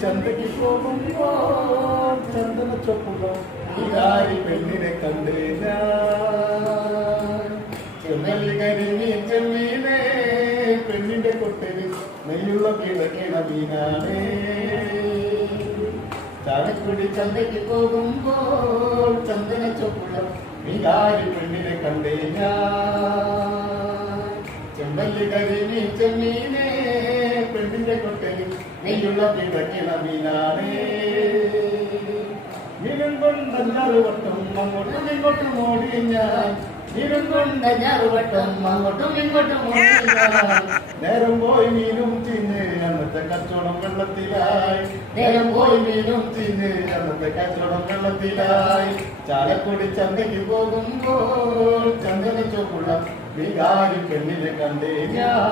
ചന്തയ്ക്ക് പോകുമ്പോ ചന്ദന ചൊപ്പുക ഇതാരി പെണ്ണിനെ കണ്ടേ ഞാൻ ചെമ്മല്ലി കരിമീൻ ചെമ്മീനെ പെണ്ണിന്റെ കൊട്ടന് നെയ്യുള്ള കിടക്കിണ മീനാണേ ചാലക്കുടി ചന്തയ്ക്ക് പോകുമ്പോൾ ചന്ദന ചൊപ്പുള്ള ഇതാരി പെണ്ണിനെ കണ്ടേ ഞാൻ ചെമ്പല്ലി കരിമീൻ ചെമ്മീനെ പെണ്ണിന്റെ കൊട്ടന് നെയ്യുള്ള കിടക്കിണ മീനാണേ മീനും കൊണ്ടഞ്ഞാറുവട്ടം അങ്ങോട്ടും ഇങ്ങോട്ടും ഓടി ഞാൻ മീനും കൊണ്ടഞ്ഞാറുവട്ടം അങ്ങോട്ടും ഇങ്ങോട്ടും ഓടി ഞാൻ നേരം പോയി മീനും തിന്ന് അന്നത്തെ കച്ചവടം വെള്ളത്തിലായി നേരം പോയി മീനും തിന്ന് അന്നത്തെ കച്ചവടം വെള്ളത്തിലായി ചാലക്കുടി ചന്തയ്ക്ക് പോകുമ്പോൾ ചന്ദന ചോപ്പുള്ള വികാരി പെണ്ണിനെ കണ്ടേ ഞാൻ